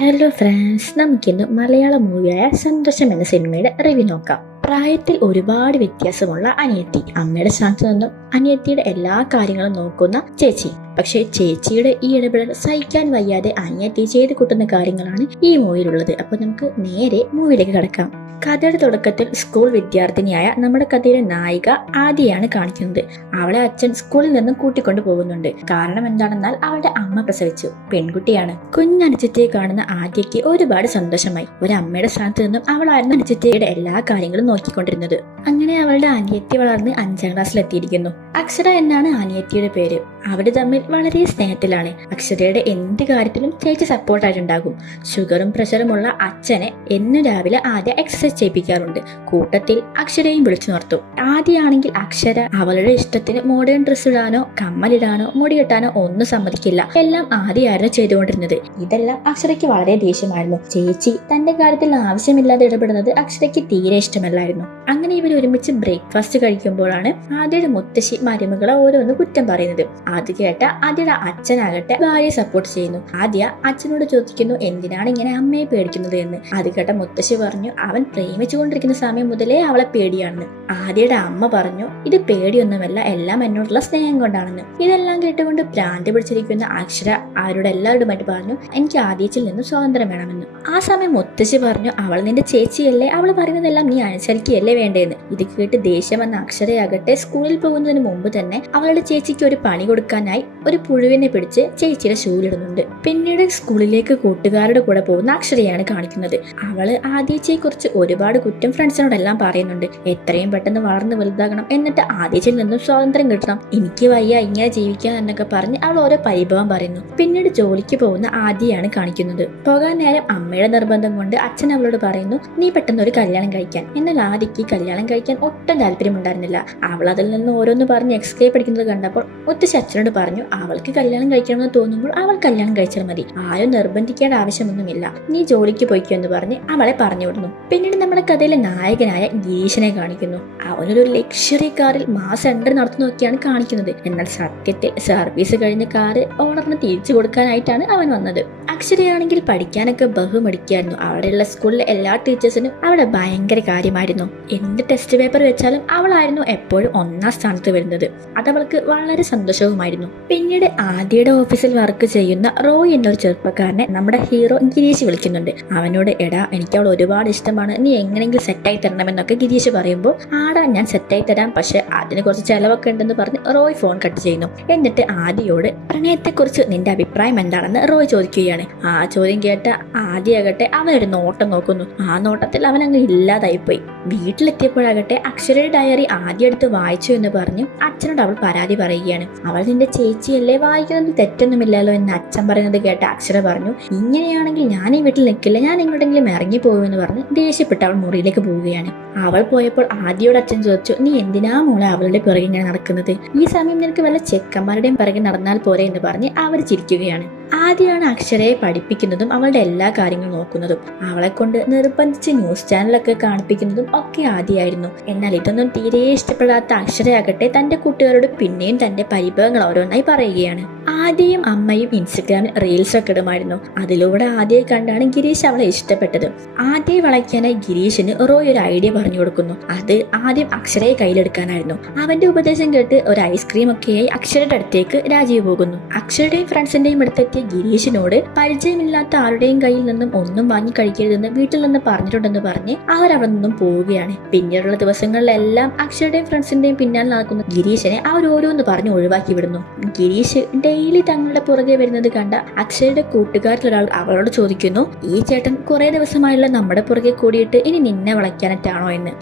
Hello friends, നമുക്കിന്ന് മലയാള മൂവിയായ സന്തോഷം എന്ന സിനിമയുടെ റിവ്യൂ നോക്കാം. പ്രായത്തിൽ ഒരുപാട് വ്യത്യാസമുള്ള അനിയത്തി, അമ്മയുടെ സ്ഥാനത്ത് നിന്നും അനിയത്തിയുടെ എല്ലാ കാര്യങ്ങളും നോക്കുന്ന ചേച്ചി. പക്ഷേ ചേച്ചിയുടെ ഈ ഇടപെടൽ സഹിക്കാൻ വയ്യാതെ അനിയത്തി ചെയ്തു കൂട്ടുന്ന കാര്യങ്ങളാണ് ഈ മൂവിയിലുള്ളത്. അപ്പൊ നമുക്ക് നേരെ മൂവിയിലേക്ക് കടക്കാം. കഥയുടെ തുടക്കത്തിൽ സ്കൂൾ വിദ്യാർത്ഥിനിയായ നമ്മുടെ കഥയിലെ നായിക ആദിയാണ് കാണിക്കുന്നത്. അവളെ അച്ഛൻ സ്കൂളിൽ നിന്നും കൂട്ടിക്കൊണ്ടു പോകുന്നുണ്ട്. കാരണം എന്താണെന്നാൽ അവളുടെ അമ്മ പ്രസവിച്ചു, പെൺകുട്ടിയാണ്. കുഞ്ഞനുജത്തിയെ കാണുന്ന ആദ്യക്ക് ഒരുപാട് സന്തോഷമായി. ഒരു അമ്മയുടെ സ്ഥാനത്ത് നിന്നും അവളായിരുന്നു അനുജത്തിയുടെ എല്ലാ കാര്യങ്ങളും നോക്കിക്കൊണ്ടിരുന്നത്. അങ്ങനെ അവളുടെ അനിയത്തി വളർന്ന് 5ാം ക്ലാസ്സിൽ എത്തിയിരിക്കുന്നു. അക്ഷര എന്നാണ് അനിയത്തിയുടെ പേര്. അവര് തമ്മിൽ വളരെ സ്നേഹത്തിലാണ്. അക്ഷരയുടെ എന്ത് കാര്യത്തിലും ചേച്ചി സപ്പോർട്ടായിട്ടുണ്ടാകും. ഷുഗറും പ്രഷറുമുള്ള അച്ഛനെ എന്നും രാവിലെ ആദ്യ എക്സസൈസ് ചെയ്യിപ്പിക്കാറുണ്ട്. കൂട്ടത്തിൽ അക്ഷരയും വിളിച്ചു നിർത്തും. ആദ്യമാണെങ്കിൽ അക്ഷര അവളുടെ ഇഷ്ടത്തിന് മോഡേൺ ഡ്രസ് ഇടാനോ കമ്മലിടാനോ മുടി കെട്ടാനോ ഒന്നും സമ്മതിക്കില്ല. എല്ലാം ആദ്യമായിരുന്നു ചെയ്തുകൊണ്ടിരുന്നത്. ഇതെല്ലാം അക്ഷരയ്ക്ക് വളരെ ദേഷ്യമായിരുന്നു. ചേച്ചി തന്റെ കാര്യത്തിൽ ആവശ്യമില്ലാതെ ഇടപെടുന്നത് അക്ഷരയ്ക്ക് തീരെ ഇഷ്ടമല്ലായിരുന്നു. അങ്ങനെ ഇവർ ഒരുമിച്ച് ബ്രേക്ക്ഫാസ്റ്റ് കഴിക്കുമ്പോഴാണ് ആദ്യയുടെ മുത്തശ്ശി മരുമകളെ ഓരോന്ന് കുറ്റം പറയുന്നത്. അത് കേട്ട ആദ്യയുടെ അച്ഛനാകട്ടെ ഭാര്യയെ സപ്പോർട്ട് ചെയ്യുന്നു. ആദ്യ അച്ഛനോട് ചോദിക്കുന്നു എന്തിനാണ് ഇങ്ങനെ അമ്മയെ പേടിക്കുന്നത് എന്ന്. അത് കേട്ട മുത്തശ്ശി പറഞ്ഞു അവൻ പ്രേമിച്ചുകൊണ്ടിരിക്കുന്ന സമയം മുതലേ അവളെ പേടിയാണെന്ന്. ആദ്യയുടെ അമ്മ പറഞ്ഞു ഇത് പേടിയൊന്നുമല്ല, എല്ലാം എന്നോടുള്ള സ്നേഹം കൊണ്ടാണെന്ന്. ഇതെല്ലാം കേട്ടുകൊണ്ട് ഭ്രാന്തി പിടിച്ചിരിക്കുന്ന അക്ഷര അവരോട് എല്ലാവരുമായിട്ട് പറഞ്ഞു എനിക്ക് ആദ്യച്ചിൽ നിന്നും സ്വാതന്ത്ര്യം വേണമെന്ന്. ആ സമയം മുത്തശ്ശി പറഞ്ഞു അവൾ നിന്റെ ചേച്ചിയല്ലേ, അവൾ പറയുന്നതെല്ലാം നീ അനുസരിക്കുകയല്ലേ വേണ്ടതെന്ന്. ഇത് കേട്ട് ദേഷ്യം വന്ന അക്ഷരയാകട്ടെ സ്കൂളിൽ പോകുന്നതിന് മുമ്പ് തന്നെ അവളുടെ ചേച്ചിക്ക് ഒരു പണി കൊടുക്കാനായി ഒരു പുഴുവിനെ പിടിച്ച് ചേച്ചിയുടെ ഷൂലിടുന്നുണ്ട്. പിന്നീട് സ്കൂളിലേക്ക് കൂട്ടുകാരുടെ കൂടെ പോകുന്ന അക്ഷരയാണ് കാണിക്കുന്നത്. അവള് ആദ്യച്ചയെ കുറിച്ച് ഒരുപാട് കുറ്റം ഫ്രണ്ട്സിനോടെല്ലാം പറയുന്നുണ്ട്. എത്രയും പെട്ടെന്ന് വളർന്ന് വലുതാകണം, എന്നിട്ട് ആദ്യച്ചിൽ നിന്നും സ്വാതന്ത്ര്യം കിട്ടണം, എനിക്ക് വയ്യ ഇങ്ങനെ ജീവിക്കാൻ എന്നൊക്കെ പറഞ്ഞ് അവൾ ഓരോ പരിഭവം പറയുന്നു. പിന്നീട് ജോലിക്ക് പോകുന്ന ആദ്യയാണ് കാണിക്കുന്നത്. പോകാൻ നേരം അമ്മയുടെ നിർബന്ധം കൊണ്ട് അച്ഛൻ അവളോട് പറയുന്നു നീ പെട്ടെന്ന് ഒരു കല്യാണം കഴിക്കാൻ. എന്നാൽ ആദ്യക്ക് കല്യാണം കഴിക്കാൻ ഒട്ടും താല്പര്യമുണ്ടായിരുന്നില്ല. അവൾ അതിൽ നിന്ന് ഓരോന്ന് പറഞ്ഞ് എക്സ്കേപ്പ് അടിക്കുന്നത് കണ്ടപ്പോൾ മുത്തശ്ശി അച്ഛനോട് പറഞ്ഞു അവൾക്ക് കല്യാണം കഴിക്കണമെന്ന് തോന്നുമ്പോൾ അവൾ കല്യാണം കഴിച്ചാൽ മതി, ആരും നിർബന്ധിക്കേണ്ട ആവശ്യമൊന്നുമില്ല, നീ ജോലിക്ക് പോയിക്കോ എന്ന് പറഞ്ഞ് അവളെ പറഞ്ഞു വിടുന്നു. പിന്നീട് നമ്മുടെ കഥയിലെ നായകനായ ഗിരീഷിനെ കാണിക്കുന്നു. അവനൊരു ലക്ഷറി കാറിൽ മാസ് എൻട്രി നടത്തുന്നതൊക്കെയാണ് കാണിക്കുന്നത്. എന്നാൽ സത്യത്തിൽ സർവീസ് കഴിഞ്ഞ കാറ് ഓണറിന് തിരിച്ചു കൊടുക്കാനായിട്ടാണ് അവൻ വന്നത്. അക്ഷരയാണെങ്കിൽ പഠിക്കാനൊക്കെ ബഹുമടിക്കായിരുന്നു. അവിടെയുള്ള സ്കൂളിലെ എല്ലാ ടീച്ചേഴ്സിനും അവിടെ ഭയങ്കര കാര്യമായിരുന്നു. എന്ത് ടെസ്റ്റ് പേപ്പർ വെച്ചാലും അവളായിരുന്നു എപ്പോഴും 1ാം സ്ഥാനത്ത് വരുന്നത്. അതവൾക്ക് വളരെ സന്തോഷവുമായിരുന്നു. പിന്നീട് ആദ്യയുടെ ഓഫീസിൽ വർക്ക് ചെയ്യുന്ന റോയ് എന്നൊരു ചെറുപ്പക്കാരനെ നമ്മുടെ ഹീറോ ഗിരീഷ് വിളിക്കുന്നുണ്ട്. അവനോട് എടാ എനിക്ക് അവൾ ഒരുപാട് ഇഷ്ടമാണ്, നീ എങ്ങനെയെങ്കിലും സെറ്റായി തരണമെന്നൊക്കെ ഗിരീഷ് പറയുമ്പോൾ ആടാ ഞാൻ സെറ്റായി തരാം, പക്ഷെ അതിന് കുറച്ച് ചെലവൊക്കെ ഉണ്ടെന്ന് പറഞ്ഞ് റോയ് ഫോൺ കട്ട് ചെയ്യുന്നു. എന്നിട്ട് ആദ്യയോട് പ്രണയത്തെക്കുറിച്ച് നിന്റെ അഭിപ്രായം എന്താണെന്ന് റോയ് ചോദിക്കുകയാണ്. ആ ചോദ്യം കേട്ട ആദ്യയാകട്ടെ അവനൊരു നോട്ടം നോക്കുന്നു. ആ നോട്ടത്തിൽ അവൻ അങ്ങ് ഇല്ലാതായിപ്പോയി. വീട്ടിലെത്തിയപ്പോഴാകട്ടെ അക്ഷരയുടെ ഡയറി ആദ്യം എടുത്ത് വായിച്ചു എന്ന് പറഞ്ഞു അച്ഛനോട് അവൾ പരാതി പറയുകയാണ്. അവൾ നിന്റെ ചേച്ചിയല്ലേ, വായിക്കുന്നത് തെറ്റൊന്നുമില്ലല്ലോ എന്ന് അച്ഛൻ പറയുന്നത് കേട്ട അക്ഷര പറഞ്ഞു ഇങ്ങനെയാണെങ്കിൽ ഞാൻ ഈ വീട്ടിൽ നിൽക്കില്ല, ഞാൻ എങ്ങോട്ടെങ്കിലും ഇറങ്ങി പോകുമെന്ന് പറഞ്ഞ് ദേഷ്യപ്പെട്ട് അവൾ മുറിയിലേക്ക് പോവുകയാണ്. അവൾ പോയപ്പോൾ ആദ്യയോട് അച്ഛൻ ചോദിച്ചു നീ എന്തിനാ മോളെ അവളുടെ പിറകെ ഇങ്ങനെ നടക്കുന്നത്, ഈ സമയം നിനക്ക് വല്ല ചെക്കന്മാരുടെയും പിറകെ നടന്നാൽ പോരെ എന്ന് പറഞ്ഞ് അവർ ചിരിക്കുകയാണ്. ആദ്യമാണ് അക്ഷരയെ പഠിപ്പിക്കുന്നതും അവളുടെ എല്ലാ കാര്യങ്ങളും നോക്കുന്നതും. അവളെ കൊണ്ട് നിർബന്ധിച്ച് ന്യൂസ് ചാനലൊക്കെ കാണിപ്പിക്കുന്നതും ഒക്കെ ആദ്യമായിരുന്നു. എന്നാൽ ഇതൊന്നും തീരെ ഇഷ്ടപ്പെടാത്ത അക്ഷരയാകട്ടെ തന്റെ കൂട്ടുകാരോട് പിന്നെയും തന്റെ പരിഭവങ്ങൾ ഓരോന്നായി പറയുകയാണ്. ആദ്യയും അമ്മയും ഇൻസ്റ്റഗ്രാമിൽ റീൽസ് ഒക്കെ ഇടുമായിരുന്നു. അതിലൂടെ ആദ്യയെ കണ്ടാണ് ഗിരീഷ് അവളെ ഇഷ്ടപ്പെട്ടത്. ആദ്യയെ വളയ്ക്കാനായി ഗിരീഷിന് റോയ് ഒരു ഐഡിയ പറഞ്ഞു കൊടുക്കുന്നു. അത് ആദ്യം അക്ഷരയെ കയ്യിലെടുക്കാനായിരുന്നു. അവന്റെ ഉപദേശം കേട്ട് ഒരു ഐസ്ക്രീം ഒക്കെയായി അക്ഷരയുടെ അടുത്തേക്ക് രാജീവ് പോകുന്നു. അക്ഷരയുടെയും ഫ്രണ്ട്സിന്റെയും അടുത്തെത്തിയ ഗിരീഷിനോട് പരിചയമില്ലാത്ത ആരുടെയും കയ്യിൽ നിന്നും ഒന്നും വാങ്ങി കഴിക്കരുതെന്ന് വീട്ടിൽ നിന്ന് പറഞ്ഞിട്ടുണ്ടെന്ന് പറഞ്ഞ് അവരവിടെ നിന്നും പോവുകയാണ്. പിന്നീടുള്ള ദിവസങ്ങളിലെല്ലാം അക്ഷരയുടെയും ഫ്രണ്ട്സിന്റെയും പിന്നാലെ നടക്കുന്ന ഗിരീഷിനെ അവർ ഓരോന്ന് പറഞ്ഞ് ഒഴിവാക്കി വിടുന്നു. ഗിരീഷ് ഡെയിലി തങ്ങളുടെ പുറകെ വരുന്നത് കണ്ട അക്ഷരയുടെ കൂട്ടുകാരിലൊരാൾ അവളോട് ചോദിക്കുന്നു ഈ ചേട്ടൻ കുറെ ദിവസമായുള്ള നമ്മുടെ പുറകെ കൂടിയിട്ട് ഇനി നിന്നെ വളയ്ക്കാനായിട്ടാണോ എന്ന്.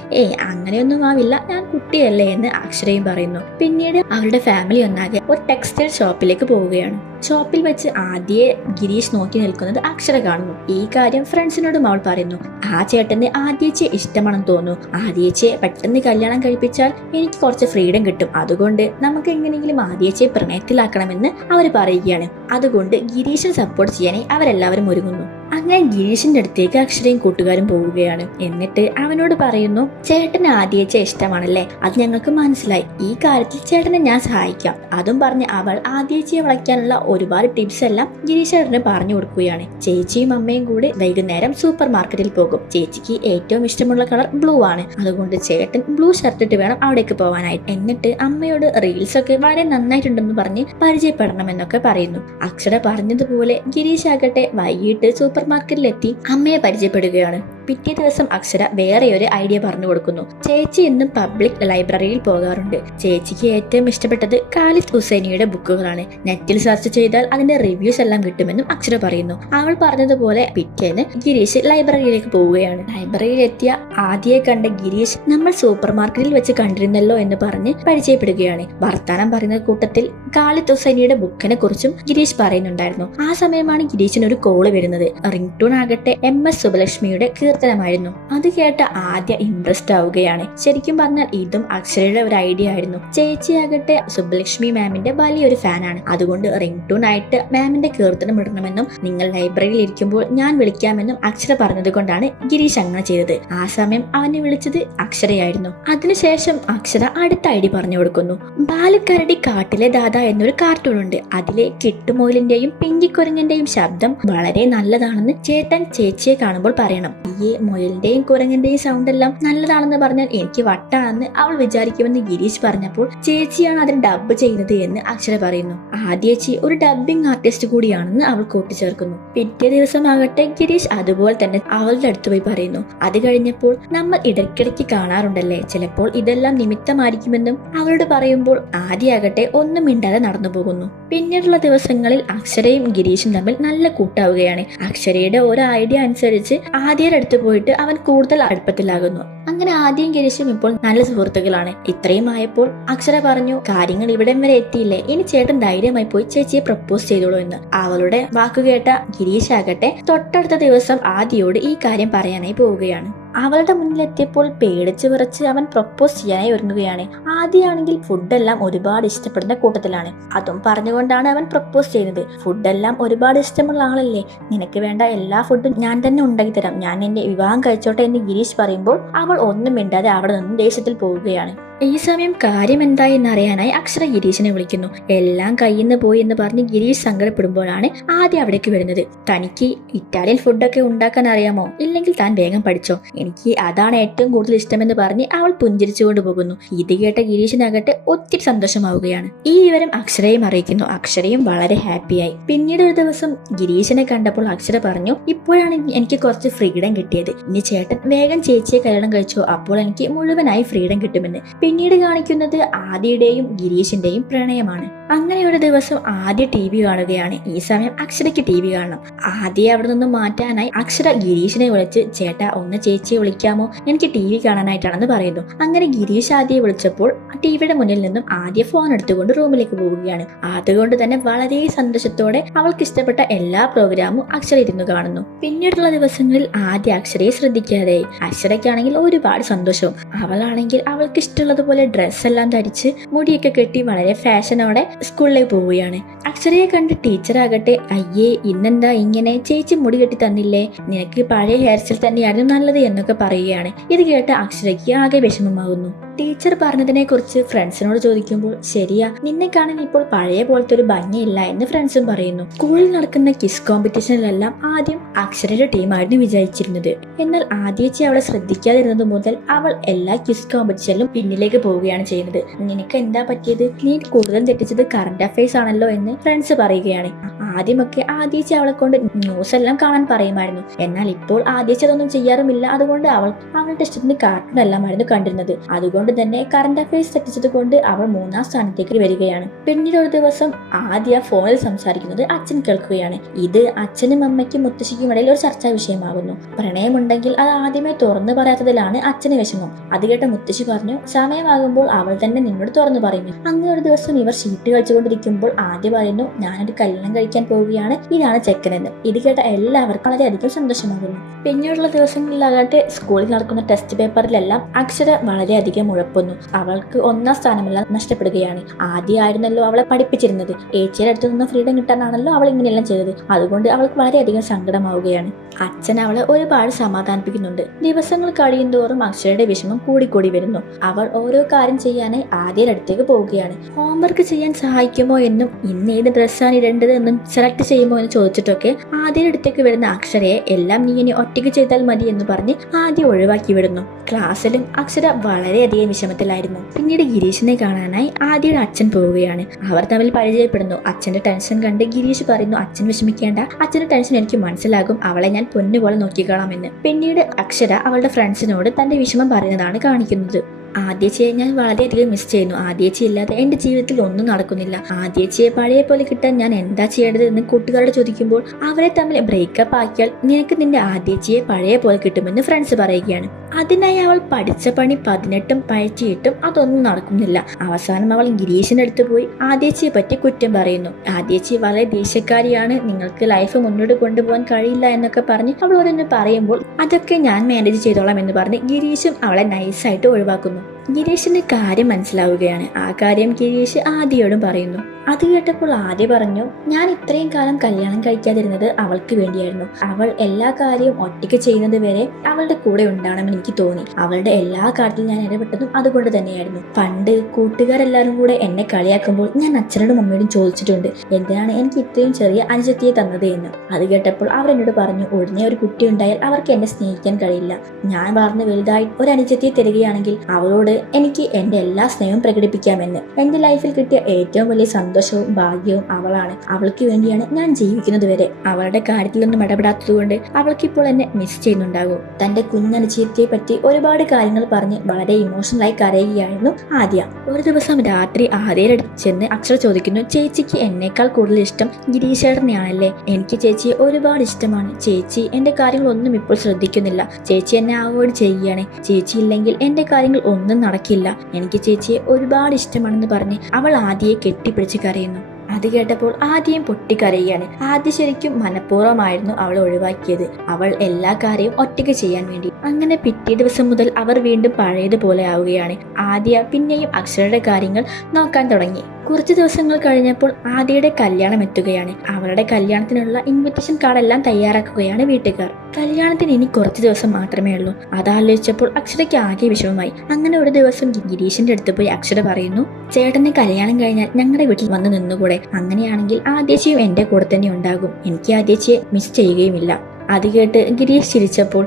അങ്ങനെയൊന്നും ആവില്ല, ഞാൻ കുട്ടിയല്ലേ എന്ന് അക്ഷരയും പറയുന്നു. പിന്നീട് അവരുടെ ഫാമിലി ഒന്നാകെ ഒരു ടെക്സ്റ്റൈൽ ഷോപ്പിലേക്ക് പോവുകയാണ്. ഷോപ്പിൽ വെച്ച് ആദ്യയെ ഗിരീഷ് നോക്കി നിൽക്കുന്നത് അക്ഷര കാണുന്നു. ഈ കാര്യം ഫ്രണ്ട്സിനോടും അവൾ പറയുന്നു. ആ ചേട്ടന് ആദ്യച്ചെ ഇഷ്ടമാണെന്ന് തോന്നുന്നു, ആദ്യച്ചെ പെട്ടെന്ന് കല്യാണം കഴിപ്പിച്ചാൽ എനിക്ക് കുറച്ച് ഫ്രീഡം കിട്ടും, അതുകൊണ്ട് നമുക്ക് എങ്ങനെയെങ്കിലും ആദ്യച്ചെ പ്രണയത്തിലാക്കണമെന്ന് അവർ പറയുകയാണ്. അതുകൊണ്ട് ഗിരീഷിനെ സപ്പോർട്ട് ചെയ്യാനായി അവരെല്ലാവരും ഒരുങ്ങുന്നു. അങ്ങനെ ഗിരീഷിന്റെ അടുത്തേക്ക് അക്ഷരയും കൂട്ടുകാരും പോവുകയാണ്. എന്നിട്ട് അവനോട് പറയുന്നു, ചേട്ടന് ആദ്യേച്ചിയെ ഇഷ്ടമാണല്ലേ, അത് ഞങ്ങൾക്ക് മനസ്സിലായി, ഈ കാര്യത്തിൽ ചേട്ടനെ ഞാൻ സഹായിക്കാം. അതും പറഞ്ഞ് അവൾ ആദ്യേച്ചിയെ വിളയ്ക്കാനുള്ള ഒരുപാട് ടിപ്സ് എല്ലാം ഗിരീഷ് ചേട്ടന് പറഞ്ഞു കൊടുക്കുകയാണ്. ചേച്ചിയും അമ്മയും കൂടി വൈകുന്നേരം സൂപ്പർ മാർക്കറ്റിൽ പോകും. ചേച്ചിക്ക് ഏറ്റവും ഇഷ്ടമുള്ള കളർ ബ്ലൂ ആണ്, അതുകൊണ്ട് ചേട്ടൻ ബ്ലൂ ഷർട്ട് ഇട്ട് വേണം അവിടേക്ക് പോകാനായിട്ട്. എന്നിട്ട് അമ്മയോട് റീൽസ് ഒക്കെ വളരെ നന്നായിട്ടുണ്ടെന്ന് പറഞ്ഞ് പരിചയപ്പെടണമെന്നൊക്കെ പറയുന്നു. അക്ഷര പറഞ്ഞതുപോലെ ഗിരീഷ് ആകട്ടെ വൈകിട്ട് സൂപ്പർ മാർക്കറ്റിലെത്തി അമ്മയെ പരിചയപ്പെടുകയാണ്. പിറ്റേ ദിവസം അക്ഷര വേറെ ഒരു ഐഡിയ പറഞ്ഞു കൊടുക്കുന്നു. ചേച്ചി എന്നും പബ്ലിക് ലൈബ്രറിയിൽ പോകാറുണ്ട്. ചേച്ചിക്ക് ഏറ്റവും ഇഷ്ടപ്പെട്ടത് ഖാലിദ് ഹുസൈനിയുടെ ബുക്കുകളാണ്. നെറ്റിൽ സെർച്ച് ചെയ്താൽ അതിന്റെ റിവ്യൂസ് എല്ലാം കിട്ടുമെന്നും അക്ഷര പറയുന്നു. അവൾ പറഞ്ഞതുപോലെ പിറ്റേന്ന് ഗിരീഷ് ലൈബ്രറിയിലേക്ക് പോവുകയാണ്. ലൈബ്രറിയിൽ എത്തിയ ആദ്യയെ കണ്ട ഗിരീഷ് നമ്മൾ സൂപ്പർ മാർക്കറ്റിൽ വെച്ച് കണ്ടിരുന്നല്ലോ എന്ന് പറഞ്ഞ് പരിചയപ്പെടുകയാണ്. വർത്താനം പറയുന്ന കൂട്ടത്തിൽ ഖാലിദ് ഹുസൈനിയുടെ ബുക്കിനെ കുറിച്ചും ഗിരീഷ് പറയുന്നുണ്ടായിരുന്നു. ആ സമയമാണ് ഗിരീഷിന് ഒരു കോള് വരുന്നത്. റിംഗ് ടൂൺ ആകട്ടെ MS സുബലക്ഷ്മിയുടെ കീർത്തനമായിരുന്നു. അത് കേട്ട ആദ്യ ഇംപ്രസ്ഡ് ആവുകയാണ്. ശരിക്കും പറഞ്ഞാൽ ഇതും അക്ഷരയുടെ ഒരു ഐഡിയ ആയിരുന്നു. ചേച്ചിയാകട്ടെ സുബലക്ഷ്മി മാമിന്റെ വലിയൊരു ഫാനാണ്. അതുകൊണ്ട് റിംഗ് ടൂൺ ആയിട്ട് മാമിന്റെ കീർത്തനം ഇടണമെന്നും നിങ്ങൾ ലൈബ്രറിയിൽ ഇരിക്കുമ്പോൾ ഞാൻ വിളിക്കാമെന്നും അക്ഷര പറഞ്ഞത് കൊണ്ടാണ് ഗിരീഷ് അങ്ങനെ ചെയ്തത്. ആ സമയം അവനെ വിളിച്ചത് അക്ഷരയായിരുന്നു. അതിനുശേഷം അക്ഷര അടുത്ത ഐഡിയ പറഞ്ഞു കൊടുക്കുന്നു. ബാലുക്കരടി കാട്ടിലെ ദാദ എന്നൊരു കാർട്ടൂൺ ഉണ്ട്. അതിലെ കിട്ടുമോയിലിന്റെയും പിങ്കിക്കുരങ്ങന്റെയും ശബ്ദം വളരെ നല്ലതാണെന്ന് ചേട്ടൻ ചേച്ചിയെ കാണുമ്പോൾ പറയണം. ഈ മൊയിലിന്റെയും കുരങ്ങന്റെയും സൗണ്ട് എല്ലാം നല്ലതാണെന്ന് പറഞ്ഞാൽ എനിക്ക് വട്ടാണെന്ന് അവൾ വിചാരിക്കുമെന്ന് ഗിരീഷ് പറഞ്ഞപ്പോൾ ചേച്ചിയാണ് അതിന് ഡബ് ചെയ്യുന്നത് എന്ന് അക്ഷര പറയുന്നു. ആദ്യേച്ചി ഒരു ഡബ്ബിംഗ് ആർട്ടിസ്റ്റ് കൂടിയാണെന്ന് അവൾ കൂട്ടിച്ചേർക്കുന്നു. പിറ്റേ ദിവസമാകട്ടെ ഗിരീഷ് അതുപോലെ തന്നെ അവളുടെ അടുത്ത് പോയി പറയുന്നു. അത് കഴിഞ്ഞപ്പോൾ നമ്മൾ ഇടയ്ക്കിടയ്ക്ക് കാണാറുണ്ടല്ലേ, ചിലപ്പോൾ ഇതെല്ലാം നിമിത്തമായിരിക്കുമെന്നും അവളോട് പറയുമ്പോൾ ആദ്യമാകട്ടെ ഒന്നും മിണ്ടാതെ നടന്നു പോകുന്നു. പിന്നീടുള്ള ദിവസങ്ങളിൽ അക്ഷരയും ഗിരീഷും തമ്മിൽ നല്ല കൂട്ടാവുകയാണ്. അക്ഷരയുടെ ഒരു ഐഡിയ അനുസരിച്ച് ആദ്യയുടെ അടുത്ത് പോയിട്ട് അവൻ കൂടുതൽ അടുപ്പത്തിലാകുന്നു. അങ്ങനെ ആദ്യം ഗിരീഷും ഇപ്പോൾ നല്ല സുഹൃത്തുക്കളാണ്. ഇത്രയും ആയപ്പോൾ അക്ഷര പറഞ്ഞു, കാര്യങ്ങൾ ഇവിടം വരെ എത്തിയില്ലേ, ഇനി ചേട്ടൻ ധൈര്യമായി പോയി ചേച്ചിയെ പ്രപ്പോസ് ചെയ്തോളൂ എന്ന്. അവളുടെ വാക്കുകേട്ട ഗിരീഷ് ആകട്ടെ തൊട്ടടുത്ത ദിവസം ആദ്യയോട് ഈ കാര്യം പറയാനായി പോവുകയാണ്. അവളുടെ മുന്നിലെത്തിയപ്പോൾ പേടിച്ച് വിറച്ച് അവൻ പ്രപ്പോസ് ചെയ്യാനായി ഒരുങ്ങുകയാണ്. ആദ്യമാണെങ്കിൽ ഫുഡെല്ലാം ഒരുപാട് ഇഷ്ടപ്പെടുന്ന കൂട്ടത്തിലാണ്. അതും പറഞ്ഞുകൊണ്ടാണ് അവൻ പ്രപ്പോസ് ചെയ്യുന്നത്. ഫുഡെല്ലാം ഒരുപാട് ഇഷ്ടമുള്ള ആളല്ലേ, നിനക്ക് വേണ്ട എല്ലാ ഫുഡും ഞാൻ തന്നെ ഉണ്ടാക്കി തരാം, ഞാൻ എന്റെ വിവാഹം കഴിച്ചോട്ടെ എന്ന് ഗിരീഷ് പറയുമ്പോൾ അവൾ ഒന്നും മിണ്ടാതെ അവിടെ നിന്ന് ദേഷ്യത്തിൽ പോവുകയാണ്. ഈ സമയം കാര്യം എന്തായി എന്നറിയാനായി അക്ഷര ഗിരീഷിനെ വിളിക്കുന്നു. എല്ലാം കയ്യിൽ നിന്ന് പോയി എന്ന് പറഞ്ഞ് ഗിരീഷ് സങ്കടപ്പെടുമ്പോഴാണ് ആദ്യം അവിടേക്ക് വരുന്നത്. തനിക്ക് ഇറ്റാലിയൻ ഫുഡൊക്കെ ഉണ്ടാക്കാൻ അറിയാമോ, ഇല്ലെങ്കിൽ താൻ വേഗം പഠിച്ചോ, എനിക്ക് അതാണ് ഏറ്റവും കൂടുതൽ ഇഷ്ടമെന്ന് പറഞ്ഞ് അവൾ പുഞ്ചിരിച്ചുകൊണ്ട് പോകുന്നു. ഇത് കേട്ട ഗിരീഷിനകട്ടെ ഒത്തിരി സന്തോഷമാവുകയാണ്. ഈ വിവരം അക്ഷരയും അറിയിക്കുന്നു. അക്ഷരയും വളരെ ഹാപ്പിയായി. പിന്നീട് ഒരു ദിവസം ഗിരീഷിനെ കണ്ടപ്പോൾ അക്ഷര പറഞ്ഞു, ഇപ്പോഴാണ് എനിക്ക് കുറച്ച് ഫ്രീഡം കിട്ടിയത്, ഇനി ചേട്ടൻ വേഗം ചേച്ചിയെ കല്യാണം കഴിച്ചോ, അപ്പോൾ എനിക്ക് മുഴുവനായി ഫ്രീഡം കിട്ടുമെന്ന്. പിന്നീട് കാണിക്കുന്നത് ആദ്യയുടെയും ഗിരീഷിന്റെയും പ്രണയമാണ്. അങ്ങനെ ഒരു ദിവസം ആദ്യ TV കാണുകയാണ്. ഈ സമയം അക്ഷരയ്ക്ക് TV കാണണം. ആദ്യം അവിടെ നിന്ന് മാറ്റാനായി അക്ഷര ഗിരീഷിനെ വിളിച്ച്, ചേട്ടാ ഒന്ന് ചേച്ചിയെ വിളിക്കാമോ, എനിക്ക് TV കാണാനായിട്ടാണെന്ന് പറയുന്നു. അങ്ങനെ ഗിരീഷ് ആദ്യയെ വിളിച്ചപ്പോൾ ടിവിയുടെ മുന്നിൽ നിന്നും ആദ്യ ഫോൺ എടുത്തുകൊണ്ട് റൂമിലേക്ക് പോവുകയാണ്. അതുകൊണ്ട് തന്നെ വളരെ സന്തോഷത്തോടെ അവൾക്ക് ഇഷ്ടപ്പെട്ട എല്ലാ പ്രോഗ്രാമും അക്ഷര ഇരുന്ന് കാണുന്നു. പിന്നീടുള്ള ദിവസങ്ങളിൽ ആദ്യ അക്ഷരയെ ശ്രദ്ധിക്കാതെയായി. അക്ഷരയ്ക്കാണെങ്കിൽ ഒരുപാട് സന്തോഷവും. അവളാണെങ്കിൽ അവൾക്ക് ഇഷ്ടമുള്ളതുപോലെ ഡ്രസ്സ് എല്ലാം ധരിച്ച് മുടിയൊക്കെ കെട്ടി വളരെ ഫാഷനോടെ സ്കൂളിലേക്ക് പോവുകയാണ്. അക്ഷരയെ കണ്ട് ടീച്ചറാകട്ടെ, അയ്യേ ഇന്നെന്താ ഇങ്ങനെ, ചേച്ചി മുടി കെട്ടി തന്നില്ലേ, നിനക്ക് പഴയ ഹെയർ സ്റ്റൈൽ തന്നെയായിരുന്നു നല്ലത് എന്നൊക്കെ പറയുകയാണ്. ഇത് കേട്ട് അക്ഷരയ്ക്ക് ആകെ വിഷമമാകുന്നു. ടീച്ചർ പറഞ്ഞതിനെ കുറിച്ച് ഫ്രണ്ട്സിനോട് ചോദിക്കുമ്പോൾ, ശരിയാ, നിന്നെ കാണാൻ ഇപ്പോൾ പഴയ പോലത്തെ ഒരു ഭംഗിയില്ല എന്ന് ഫ്രണ്ട്സും പറയുന്നു. സ്കൂളിൽ നടക്കുന്ന കിസ് കോമ്പറ്റീഷനിലെല്ലാം ആദ്യം അക്ഷരയുടെ ടീമായിരുന്നു വിജയിച്ചിരുന്നത്. എന്നാൽ ആദ്യേച്ചി അവളെ ശ്രദ്ധിക്കാതിരുന്നത് മുതൽ അവൾ എല്ലാ കിസ് കോമ്പറ്റീഷനിലും പിന്നിലേക്ക് പോവുകയാണ് ചെയ്യുന്നത്. നിനക്ക് എന്താ പറ്റിയത്, നീ കൂടുതൽ തെറ്റിച്ചത് കറന്റ് അഫയേഴ്സ് ആണല്ലോ എന്ന് ഫ്രണ്ട്സ് പറയുകയാണ്. ആദ്യമൊക്കെ ആദ്യേച്ചി അവളെ കൊണ്ട് ന്യൂസ് എല്ലാം കാണാൻ പറയുമായിരുന്നു. എന്നാൽ ഇപ്പോൾ ആദ്യേച്ചി അതൊന്നും ചെയ്യാറുമില്ല. അതുകൊണ്ട് അവളുടെ ഇഷ്ടത്തിന് കാർട്ടൂൺ എല്ലാമായിരുന്നു കണ്ടിരുന്നത്. അതുകൊണ്ട് തന്നെ കറന്റ് അഫയേഴ്സ് തെറ്റിച്ചത് കൊണ്ട് അവൾ 3ാം സ്ഥാനത്തേക്ക് വരികയാണ്. പിന്നീട് ഒരു ദിവസം ആദ്യ ഫോണിൽ സംസാരിക്കുന്നത് അച്ഛൻ കേൾക്കുകയാണ്. ഇത് അച്ഛനും അമ്മയ്ക്കും മുത്തശ്ശിക്കും ഇടയിൽ ഒരു ചർച്ചാ വിഷയമാകുന്നു. പ്രണയമുണ്ടെങ്കിൽ അത് ആദ്യമേ തുറന്നു പറയാത്തതിലാണ് അച്ഛന് വിഷമം. അത് കേട്ട മുത്തശ്ശി പറഞ്ഞു, സമയമാകുമ്പോൾ അവൾ തന്നെ നിന്നോട് തുറന്നു പറയും. അങ്ങനെ ഒരു ദിവസം ഇവർ ഷീറ്റ് കളിച്ചുകൊണ്ടിരിക്കുമ്പോൾ ആദ്യം പറയുന്നു, ഞാനൊരു കല്യാണം കഴിക്കാൻ പോവുകയാണ്, ഇതാണ് ചെക്കനെന്ന്. ഇത് കേട്ട എല്ലാവർക്കും വളരെയധികം സന്തോഷമാകുന്നു. പിന്നീടുള്ള ദിവസങ്ങളിലാകട്ടെ സ്കൂളിൽ നടക്കുന്ന ടെസ്റ്റ് പേപ്പറിലെല്ലാം അക്ഷര വളരെയധികം ഉഴപ്പുന്നു. അവൾക്ക് 1ാം സ്ഥാനമെല്ലാം നഷ്ടപ്പെടുകയാണ്. ആദ്യമായിരുന്നല്ലോ അവളെ പഠിപ്പിച്ചിരുന്നത്. ഏച്ചിയുടെ അടുത്ത് നിന്ന് ഫ്രീഡം കിട്ടാനാണല്ലോ അവൾ ഇങ്ങനെയെല്ലാം ചെയ്തത്. അതുകൊണ്ട് അവൾക്ക് വളരെയധികം സങ്കടമാവുകയാണ്. അച്ഛൻ അവളെ ഒരുപാട് സമാധാനിപ്പിക്കുന്നുണ്ട്. ദിവസങ്ങൾ കഴിയുന്തോറും അക്ഷരയുടെ വിഷമം കൂടിക്കൂടി വരുന്നു. അവൾ ഓരോ കാര്യം ചെയ്യാനായി ആദ്യയുടെ അടുത്തേക്ക് പോവുകയാണ്. ഹോംവർക്ക് ചെയ്യാൻ സഹായിക്കുമോ എന്നും ഇന്ന് ഏത് ഡ്രസ്സാണ് ഇടേണ്ടത് എന്നും സെലക്ട് ചെയ്യുമോ എന്ന് ചോദിച്ചിട്ടൊക്കെ ആദ്യയുടെ അടുത്തേക്ക് വരുന്ന അക്ഷരയെ എല്ലാം നീ ഇനി ഒറ്റയ്ക്ക് ചെയ്താൽ മതി എന്ന് പറഞ്ഞ് ആദ്യം ഒഴിവാക്കി വിടുന്നു. ക്ലാസ്സിലും അക്ഷര വളരെയധികം വിഷമത്തിലായിരുന്നു. പിന്നീട് ഗിരീഷിനെ കാണാനായി ആദ്യയുടെ അച്ഛൻ പോവുകയാണ്. അവർ തമ്മിൽ പരിചയപ്പെടുന്നു. അച്ഛന്റെ ടെൻഷൻ കണ്ട് ഗിരീഷ് പറയുന്നു, അച്ഛൻ വിഷമിക്കേണ്ട, അച്ഛന്റെ ടെൻഷൻ എനിക്ക് മനസ്സിലാകും, അവളെ ഞാൻ പൊന്നുപോലെ നോക്കിക്കോളാമെന്ന്. പിന്നീട് അക്ഷര അവളുടെ ഫ്രണ്ട്സിനോട് തന്റെ വിഷമം പറയുന്നതാണ് കാണിക്കുന്നത്. ആദ്യേച്ചിയെ ഞാൻ വളരെയധികം മിസ് ചെയ്യുന്നു. ആദ്യേച്ചി ഇല്ലാതെ എന്റെ ജീവിതത്തിൽ ഒന്നും നടക്കുന്നില്ല. ആദ്യേച്ചിയെ പഴയ പോലെ കിട്ടാൻ ഞാൻ എന്താ ചെയ്യേണ്ടത് എന്ന് കൂട്ടുകാരോട് ചോദിക്കുമ്പോൾ അവരെ തമ്മിൽ ബ്രേക്കപ്പ് ആക്കിയാൽ നിനക്ക് നിന്റെ ആദ്യേച്ചിയെ പഴയ പോലെ കിട്ടുമെന്ന് ഫ്രണ്ട്സ് പറയുകയാണ്. അതിനായി അവൾ പഠിച്ച പണി 18 പയറ്റിയിട്ടും അതൊന്നും നടക്കുന്നില്ല. അവസാനം അവൾ ഗിരീഷിന്റെ അടുത്ത് പോയി ആദ്യേച്ചിയെ പറ്റി കുറ്റം പറയുന്നു. ആദ്യേച്ചി വളരെ ദേഷ്യക്കാരിയാണ്, നിങ്ങൾക്ക് ലൈഫ് മുന്നോട്ട് കൊണ്ടുപോകാൻ കഴിയില്ല എന്നൊക്കെ പറഞ്ഞ് അവൾ ഓരോന്ന് പറയുമ്പോൾ അതൊക്കെ ഞാൻ മാനേജ് ചെയ്തോളാം എന്ന് പറഞ്ഞ് ഗിരീഷും അവളെ നൈസായിട്ട് ഒഴിവാക്കുന്നു. ഗിരീഷിന് കാര്യം മനസ്സിലാവുകയാണ്. ആ കാര്യം ഗിരീഷ് ആദ്യയോടും പറയുന്നു. അത് കേട്ടപ്പോൾ ആദ്യ പറഞ്ഞു, ഞാൻ ഇത്രയും കാലം കല്യാണം കഴിക്കാതിരുന്നത് അവൾക്ക് വേണ്ടിയായിരുന്നു. അവൾ എല്ലാ കാര്യവും ഒറ്റയ്ക്ക് ചെയ്യുന്നത് വരെ അവളുടെ കൂടെ ഉണ്ടാകണമെന്ന് എനിക്ക് തോന്നി. അവളുടെ എല്ലാ കാര്യത്തിലും ഞാൻ ഇടപെട്ടതും അതുകൊണ്ട് തന്നെയായിരുന്നു. പണ്ട് കൂട്ടുകാരെല്ലാവരും കൂടെ എന്നെ കളിയാക്കുമ്പോൾ ഞാൻ അച്ഛനോടും അമ്മയോടും ചോദിച്ചിട്ടുണ്ട്, എന്തിനാണ് എനിക്ക് ഇത്രയും ചെറിയ അനുജത്തിയെ തന്നത് എന്ന്. അത് കേട്ടപ്പോൾ അവരെന്നോട് പറഞ്ഞു, ഉടനെ ഒരു കുട്ടി ഉണ്ടായാൽ അവർക്ക് എന്നെ സ്നേഹിക്കാൻ കഴിയില്ല. ഞാൻ വളർന്ന് വലുതായി ഒരു അനുജത്തിയെ തരികയാണെങ്കിൽ അവളോട് എനിക്ക് എന്റെ എല്ലാ സ്നേഹവും പ്രകടിപ്പിക്കാമെന്ന്. എന്റെ ലൈഫിൽ കിട്ടിയ ഏറ്റവും വലിയ സന്തോഷവും ഭാഗ്യവും അവളാണ്. അവൾക്ക് വേണ്ടിയാണ് ഞാൻ ജീവിക്കുന്നത് വരെ. അവളുടെ കാര്യത്തിലൊന്നും ഇടപെടാത്തതുകൊണ്ട് അവൾക്കിപ്പോൾ എന്നെ മിസ് ചെയ്യുന്നുണ്ടാകും. തന്റെ കുഞ്ഞനുജത്തിയെ പറ്റി ഒരുപാട് കാര്യങ്ങൾ പറഞ്ഞ് വളരെ ഇമോഷണലായി കരയുകയായിരുന്നു ആദ്യ. ഒരു ദിവസം രാത്രി ആദ്യയുടെ അടുത്ത് ചെന്ന് അക്ഷര ചോദിക്കുന്നു, ചേച്ചിക്ക് എന്നേക്കാൾ കൂടുതൽ ഇഷ്ടം ഗിരീശേട്ടനെയാണല്ലേ? എനിക്ക് ചേച്ചിയെ ഒരുപാട് ഇഷ്ടമാണ്. ചേച്ചി എന്റെ കാര്യങ്ങളൊന്നും ഇപ്പോൾ ശ്രദ്ധിക്കുന്നില്ല. ചേച്ചി എന്നെ അവോയ്ഡ് ചെയ്യുകയാണ്. ചേച്ചി ഇല്ലെങ്കിൽ എന്റെ കാര്യങ്ങൾ ഒന്നും നടക്കില്ല. എനിക്ക് ചേച്ചിയെ ഒരുപാട് ഇഷ്ടമാണെന്ന് പറഞ്ഞ് അവൾ ആദ്യയെ കെട്ടിപ്പിടിച്ച് കരയുന്നു. അത് കേട്ടപ്പോൾ ആദ്യം പൊട്ടിക്കരയുകയാണ്. ആദ്യം ശരിക്കും മനഃപൂർവ്വമായിരുന്നു അവൾ ഒഴിവാക്കിയത്. അവൾ എല്ലാ കാര്യവും ഒറ്റയ്ക്ക് ചെയ്യാൻ വേണ്ടി. അങ്ങനെ പിറ്റേ ദിവസം മുതൽ അവർ വീണ്ടും പഴയതുപോലെ ആവുകയാണ്. ആദ്യ പിന്നെയും അക്ഷരയുടെ കാര്യങ്ങൾ നോക്കാൻ തുടങ്ങി. കുറച്ച് ദിവസങ്ങൾ കഴിഞ്ഞപ്പോൾ ആദ്യയുടെ കല്യാണം എത്തുകയാണ്. അവളുടെ കല്യാണത്തിനുള്ള ഇൻവിറ്റേഷൻ കാർഡെല്ലാം തയ്യാറാക്കുകയാണ് വീട്ടുകാർ. കല്യാണത്തിന് ഇനി കുറച്ച് ദിവസം മാത്രമേ ഉള്ളൂ. അതാലോചിച്ചപ്പോൾ അക്ഷരയ്ക്ക് ആകെ വിഷമമായി. അങ്ങനെ ഒരു ദിവസം ഗിരീഷിന്റെ അടുത്ത് പോയി അക്ഷര പറയുന്നു, ചേട്ടന്റെ കല്യാണം കഴിഞ്ഞാൽ ഞങ്ങളുടെ വീട്ടിൽ വന്ന് നിന്നുകൂടെ? അങ്ങനെയാണെങ്കിൽ ആദ്യേച്ചിയും എന്റെ കൂടെ തന്നെ ഉണ്ടാകും. എനിക്ക് ആദ്യേച്ചിയെ മിസ് ചെയ്യുകയുമില്ല. അത് കേട്ട് ഗിരീഷ് ചിരിച്ചപ്പോൾ,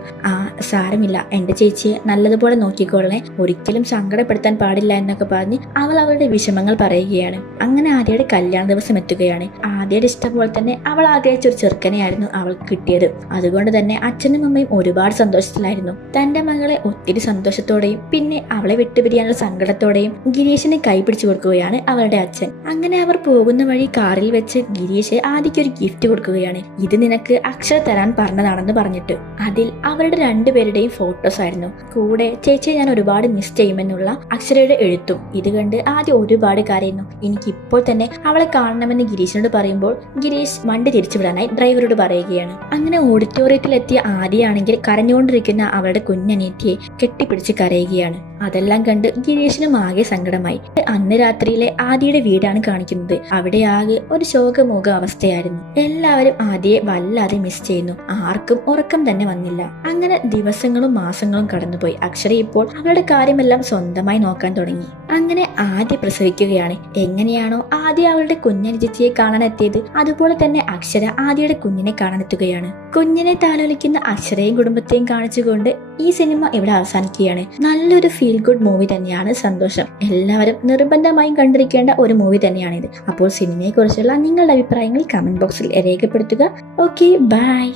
സാരമില്ല, എന്റെ ചേച്ചിയെ നല്ലതുപോലെ നോക്കിക്കൊള്ളേ, ഒരിക്കലും സങ്കടപ്പെടുത്താൻ പാടില്ല എന്നൊക്കെ പറഞ്ഞ് അവൾ അവളുടെ വിഷമങ്ങൾ പറയുകയാണ്. അങ്ങനെ ആദ്യയുടെ കല്യാണ ദിവസം എത്തുകയാണ്. ആദ്യയുടെ ഇഷ്ടം പോലെ തന്നെ അവൾ ആഗ്രഹിച്ച ഒരു ചെറുക്കനെയായിരുന്നു അവൾക്ക് കിട്ടിയത്. അതുകൊണ്ട് തന്നെ അച്ഛനും അമ്മയും ഒരുപാട് സന്തോഷത്തിലായിരുന്നു. തന്റെ മകളെ ഒത്തിരി സന്തോഷത്തോടെയും പിന്നെ അവളെ വിട്ടുപിരിയാനുള്ള സങ്കടത്തോടെയും ഗിരീഷിനെ കൈപിടിച്ചു കൊടുക്കുകയാണ് അവളുടെ അച്ഛൻ. അങ്ങനെ അവർ പോകുന്ന വഴി കാറിൽ വെച്ച് ഗിരീഷ് ആദ്യക്ക് ഒരു ഗിഫ്റ്റ് കൊടുക്കുകയാണ്. ഇത് നിനക്ക് അക്ഷര തരാൻ പറഞ്ഞതാണെന്ന് പറഞ്ഞിട്ട്. അതിൽ അവരുടെ രണ്ടുപേരുടെയും ഫോട്ടോസ് ആയിരുന്നു. കൂടെ ചേച്ചിയെ ഞാൻ ഒരുപാട് മിസ് ചെയ്യുമെന്നുള്ള അക്ഷരയുടെ എഴുത്തും. ഇത് കണ്ട് ആദ്യം ഒരുപാട് കരയുന്നു. എനിക്കിപ്പോൾ തന്നെ അവളെ കാണണമെന്ന് ഗിരീഷിനോട് പറയുമ്പോൾ ഗിരീഷ് വണ്ടി തിരിച്ചുവിടാനായി ഡ്രൈവറോട് പറയുകയാണ്. അങ്ങനെ ഓഡിറ്റോറിയത്തിൽ എത്തിയ ആദ്യയാണെങ്കിൽ കരഞ്ഞുകൊണ്ടിരിക്കുന്ന അവളുടെ കുഞ്ഞനിയത്തിയെ കെട്ടിപ്പിടിച്ച് കരയുകയാണ്. അതെല്ലാം കണ്ട് ഗിരീഷിനും ആകെ സങ്കടമായി. അന്ന് രാത്രിയിലെ ആദിയുടെ വീടാണ് കാണിക്കുന്നത്. അവിടെ ആകെ ഒരു ശോകമോക അവസ്ഥയായിരുന്നു. എല്ലാവരും ആദിയെ വല്ലാതെ മിസ് ചെയ്യുന്നു. ആർക്കും ഉറക്കം തന്നെ വന്നില്ല. അങ്ങനെ ദിവസങ്ങളും മാസങ്ങളും കടന്നുപോയി. അക്ഷര ഇപ്പോൾ അവളുടെ കാര്യമെല്ലാം സ്വന്തമായി നോക്കാൻ തുടങ്ങി. അങ്ങനെ ആദ്യ പ്രസവിക്കുകയാണ്. എങ്ങനെയാണോ ആദ്യ അവളുടെ കുഞ്ഞനുജത്തിയെ കാണാൻ എത്തിയത്, അതുപോലെ തന്നെ അക്ഷര ആദ്യയുടെ കുഞ്ഞിനെ കാണാനെത്തുകയാണ്. കുഞ്ഞിനെ താലോലിക്കുന്ന അക്ഷരയും കുടുംബത്തെയും കാണിച്ചുകൊണ്ട് ഈ സിനിമ ഇവിടെ അവസാനിക്കുകയാണ്. നല്ലൊരു ഫീൽ ഗുഡ് മൂവി തന്നെയാണ് സന്തോഷം. എല്ലാവരും നിർബന്ധമായും കണ്ടിരിക്കേണ്ട ഒരു മൂവി തന്നെയാണിത്. അപ്പോൾ സിനിമയെ കുറിച്ചുള്ള നിങ്ങളുടെ അഭിപ്രായങ്ങൾ കമന്റ് ബോക്സിൽ രേഖപ്പെടുത്തുക. Okay, by.